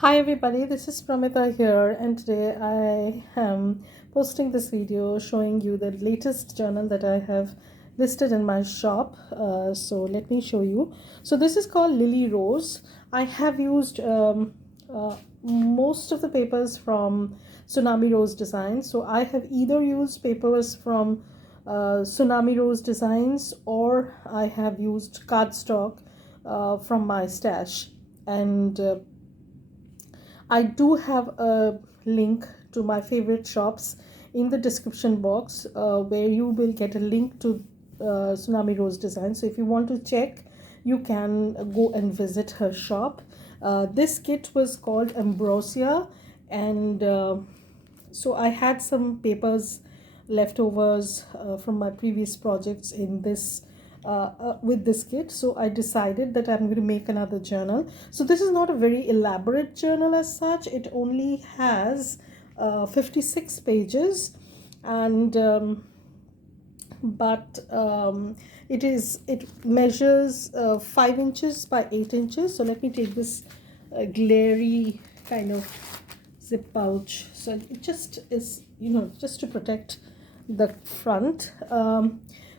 Hi everybody, this is Pramita here, and today I am posting this video showing you the latest journal that I have listed in my shop. So let me show you. So this is called Lily Rose. I have used most of the papers from Tsunami Rose Designs. So I have either used papers from Tsunami Rose Designs, or I have used cardstock from my stash. And I do have a link to my favorite shops in the description box, where you will get a link to Tsunami Rose Design. So if you want to check, you can go and visit her shop. This kit was called Ambrosia, and so I had some papers leftovers from my previous projects in this with this kit. So I decided that I'm going to make another journal. So this is not a very elaborate journal as such. It only has 56 pages, and it measures 5 inches by 8 inches. So let me take this glary kind of zip pouch. So it just is, just to protect the front.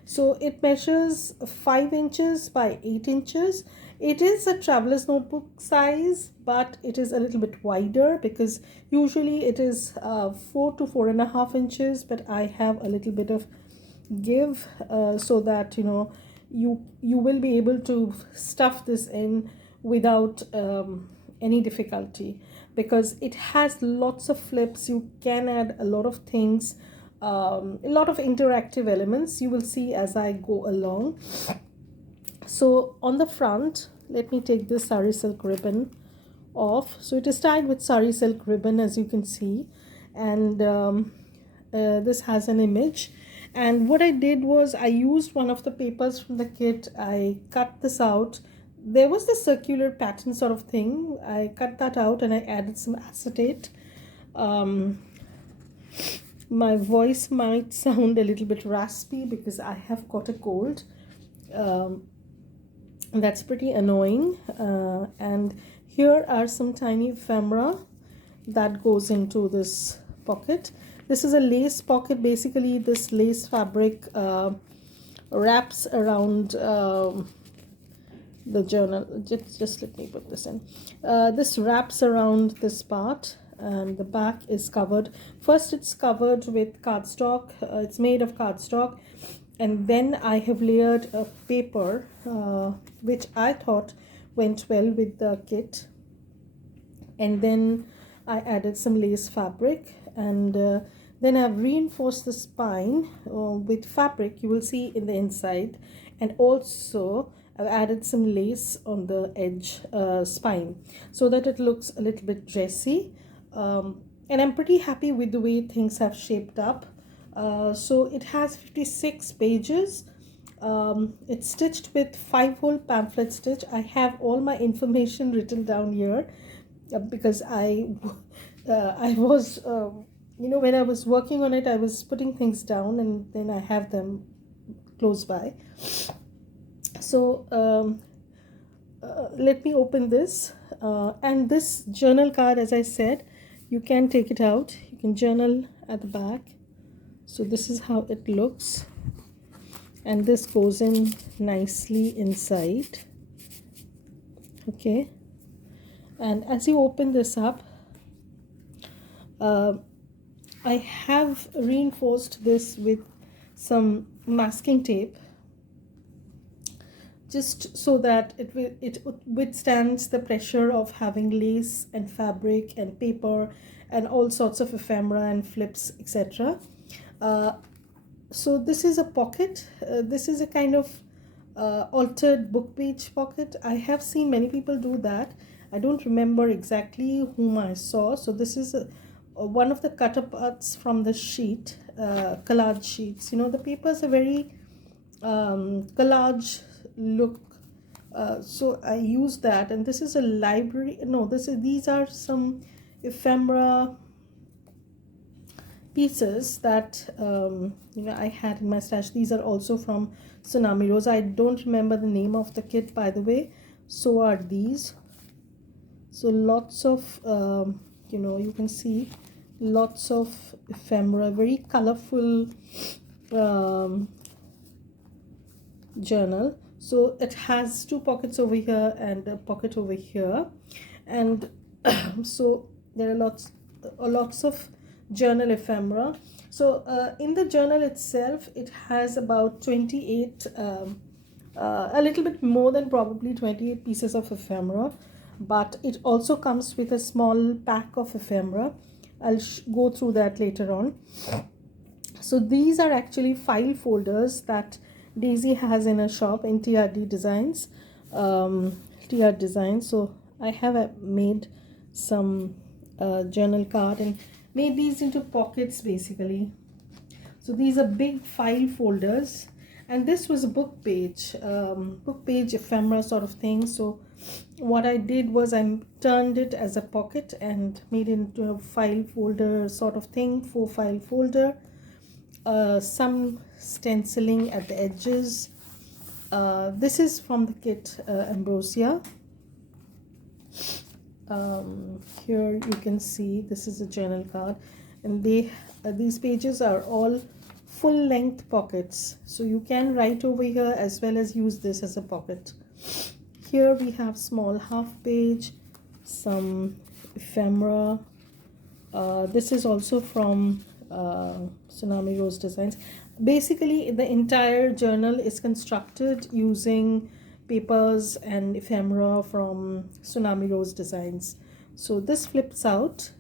So it measures 5 inches by 8 inches. It is a traveler's notebook size, but it is a little bit wider because usually it is 4 to 4.5 inches, but I have a little bit of give so that you will be able to stuff this in without any difficulty, because it has lots of flips. You can add a lot of things, a lot of interactive elements. You will see as I go along. So on the front, let me take this sari silk ribbon off. So it is tied with sari silk ribbon, as you can see, and this has an image. And what I did was I used one of the papers from the kit. I cut this out. There was the circular pattern sort of thing. I cut that out and I added some acetate. My voice might sound a little bit raspy because I have got a cold. That's pretty annoying. And here are some tiny ephemera that goes into this pocket. This is a lace pocket. Basically, this lace fabric wraps around the journal. Just let me put this in. This wraps around this part, and the back is covered. First, it's covered with cardstock. It's made of cardstock, and then I have layered a paper, which I thought went well with the kit. And then I added some lace fabric, and then I've reinforced the spine with fabric, you will see in the inside, and also I've added some lace on the edge spine so that it looks a little bit dressy. And I'm pretty happy with the way things have shaped up. So it has 56 pages. It's stitched with 5-hole pamphlet stitch. I have all my information written down here because I was when I was working on it, I was putting things down, and then I have them close by. So let me open this, and this journal card, as I said, you can take it out. You can journal at the back. So this is how it looks, and this goes in nicely inside. Okay, and as you open this up, I have reinforced this with some masking tape, just so that it withstands the pressure of having lace and fabric and paper and all sorts of ephemera and flips, etc. So this is a pocket. This is a kind of altered book page pocket. I have seen many people do that. I don't remember exactly whom I saw. So this is one of the cut aparts from the sheet, collage sheets. The papers are very collage look. So I use that, and this is a library. No, these are some ephemera pieces that I had in my stash. These are also from Tsunami Rose. I don't remember the name of the kit, by the way. So are these. So lots of you can see lots of ephemera, very colorful journal. So it has two pockets over here and a pocket over here, and so there are lots of journal ephemera. So in the journal itself, it has about 28 a little bit more than probably 28 pieces of ephemera, but it also comes with a small pack of ephemera. I'll go through that later on. So these are actually file folders that Daisy has in her shop in TRD Designs. TR Designs. So I have made some journal card and made these into pockets basically. So these are big file folders, and this was a book page ephemera sort of thing. So what I did was I turned it as a pocket and made it into a file folder sort of thing, 4-file folder. Some stenciling at the edges. This is from the kit Ambrosia. Here you can see this is a journal card, and these pages are all full length pockets, so you can write over here as well as use this as a pocket. Here we have small half page, some ephemera. This is also from Tsunami Rose Designs. Basically the entire journal is constructed using papers and ephemera from Tsunami Rose Designs. So this flips out,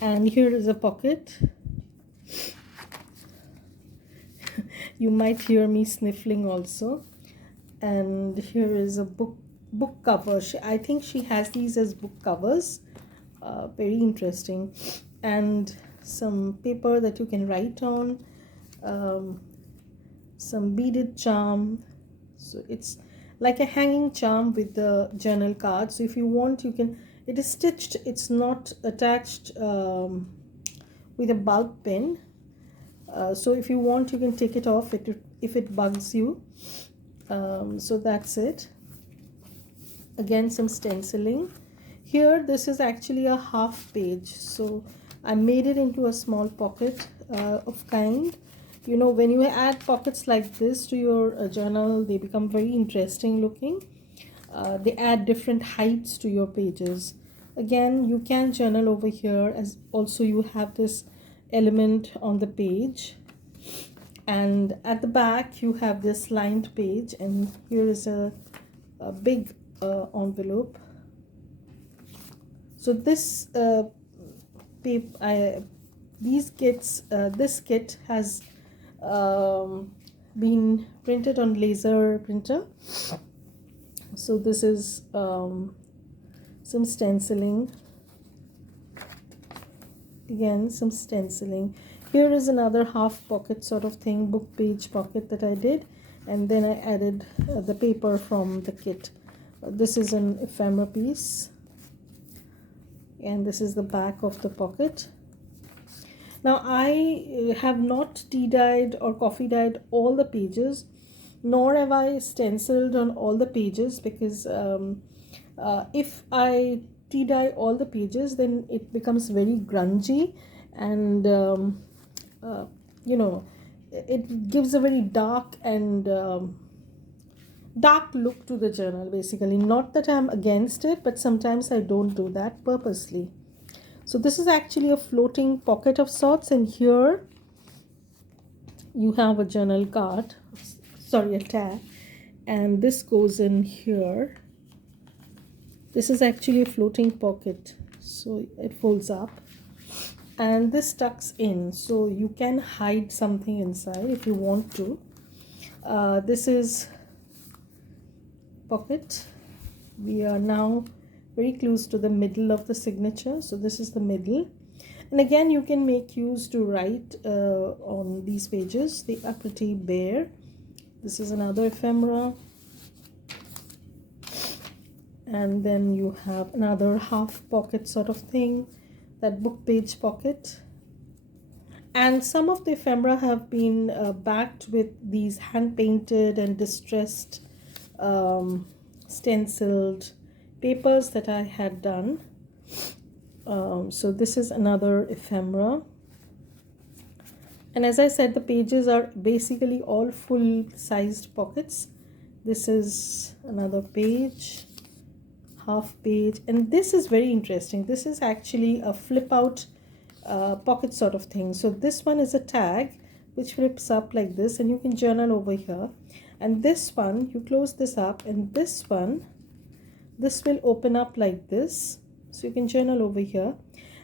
and here is a pocket. You might hear me sniffling also. And here is a book cover. I think she has these as book covers. Very interesting. And some paper that you can write on, some beaded charm. So it's like a hanging charm with the journal card. So if you want, you can, it is stitched, it's not attached with a bulb pin. So if you want, you can take it off if it bugs you. So that's it. Again, some stenciling. Here this is actually a half page, so I made it into a small pocket of kind. You know, when you add pockets like this to your journal, they become very interesting looking. They add different heights to your pages. Again, you can journal over here, as also you have this element on the page, and at the back you have this lined page, and here is a big envelope. So this this kit has been printed on laser printer. So this is some stenciling. Again, some stenciling. Here is another half pocket sort of thing, book page pocket that I did, and then I added the paper from the kit. This is an ephemera piece, and this is the back of the pocket. Now I have not tea dyed or coffee dyed all the pages, nor have I stenciled on all the pages, because if I tea dye all the pages, then it becomes very grungy, and you know, it gives a very dark and dark look to the journal basically. Not that I'm against it, but sometimes I don't do that purposely. So this is actually a floating pocket of sorts, and here you have a journal card, sorry, a tag, and this goes in here. This is actually a floating pocket, so it folds up, and this tucks in, so you can hide something inside if you want to. This is pocket. We are now very close to the middle of the signature, so this is the middle, and again you can make use to write on these pages. They are pretty bare. This is another ephemera, and then you have another half pocket sort of thing, that book page pocket. And some of the ephemera have been backed with these hand painted and distressed stenciled papers that I had done. So this is another ephemera, and as I said, the pages are basically all full-sized pockets. This is another page, half page, and this is very interesting. This is actually a flip out pocket sort of thing. So this one is a tag which flips up like this, and you can journal over here. And this one, you close this up, and this one, this will open up like this, so you can journal over here.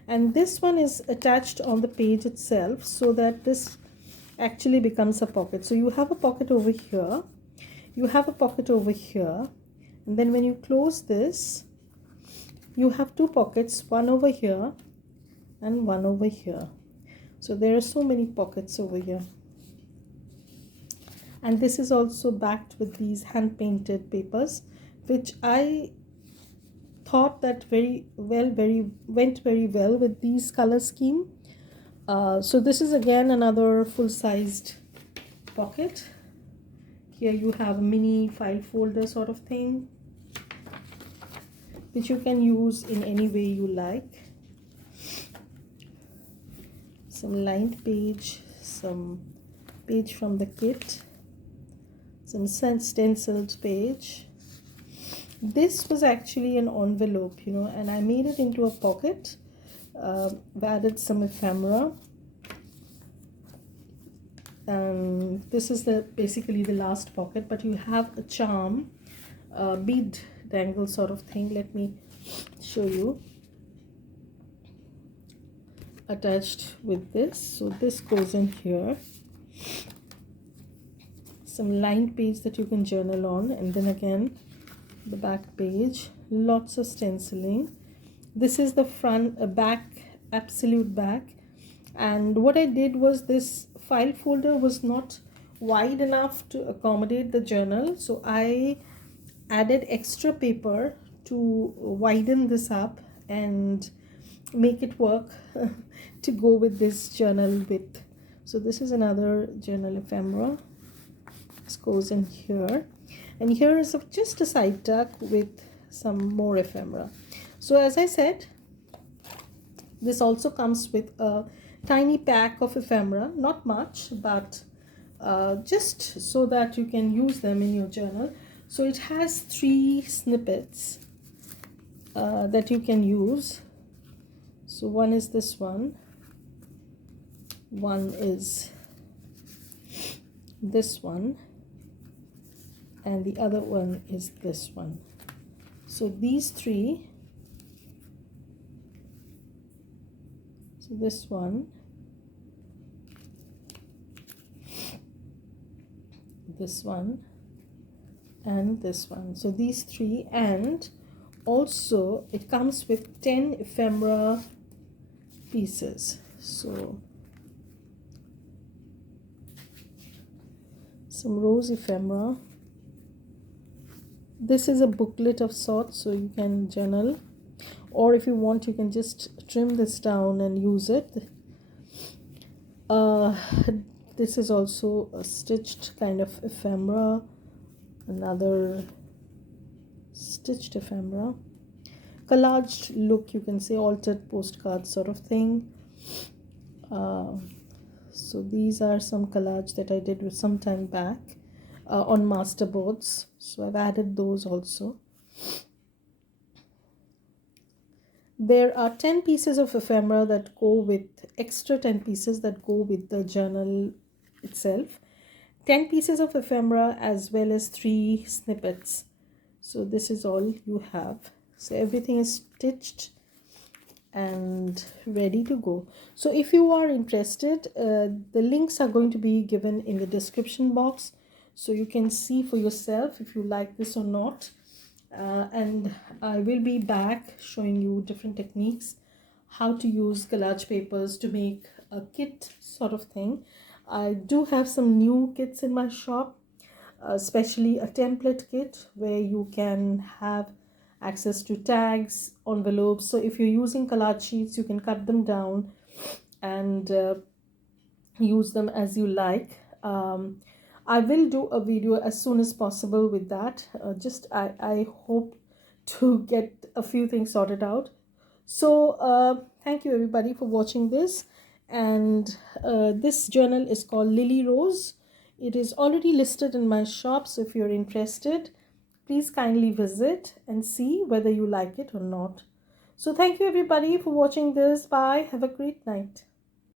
And this one is attached on the page itself, so that this actually becomes a pocket. So you have a pocket over here, you have a pocket over here, and then when you close this, you have two pockets, one over here and one over here. So there are so many pockets over here. And this is also backed with these hand painted papers, which I thought that went very well with these color scheme. So this is again another full-sized pocket. Here you have a mini file folder sort of thing, which you can use in any way you like. Some lined page, some page from the kit, some stenciled page. This was actually an envelope, you know, and I made it into a pocket. Added some ephemera, and this is basically the last pocket, but you have a charm, bead dangle sort of thing. Let me show you. Attached with this, so this goes in here. Some lined page that you can journal on, and then again the back page, lots of stenciling. This is the front, back, absolute back. And what I did was, this file folder was not wide enough to accommodate the journal, so I added extra paper to widen this up and make it work to go with this journal width. So this is another journal ephemera. This goes in here, and here is just a side tuck with some more ephemera. So as I said, this also comes with a tiny pack of ephemera, not much, but just so that you can use them in your journal. So it has 3 snippets that you can use. So one is this one is this one, and the other one is this one. So these 3, so this one, this one, and this one. So these 3, and also it comes with 10 ephemera pieces. So some rose ephemera. This is a booklet of sorts, so you can journal, or if you want, you can just trim this down and use it. This is also a stitched kind of ephemera, another stitched ephemera, collaged look, you can say, altered postcard sort of thing. So these are some collage that I did with some time back on master boards, so I've added those also. There are 10 pieces of ephemera that go with, extra 10 pieces that go with the journal itself. 10 pieces of ephemera as well as 3 snippets. So this is all you have. So everything is stitched and ready to go. So if you are interested, the links are going to be given in the description box, so you can see for yourself if you like this or not. And I will be back showing you different techniques, how to use collage papers to make a kit sort of thing. I do have some new kits in my shop, especially a template kit where you can have access to tags, envelopes. So if you're using collage sheets, you can cut them down and use them as you like. I will do a video as soon as possible with that. I hope to get a few things sorted out. So thank you everybody for watching this. And this journal is called Lily Rose. It is already listed in my shop, so if you're interested, please kindly visit and see whether you like it or not. So thank you everybody for watching this. Bye. Have a great night.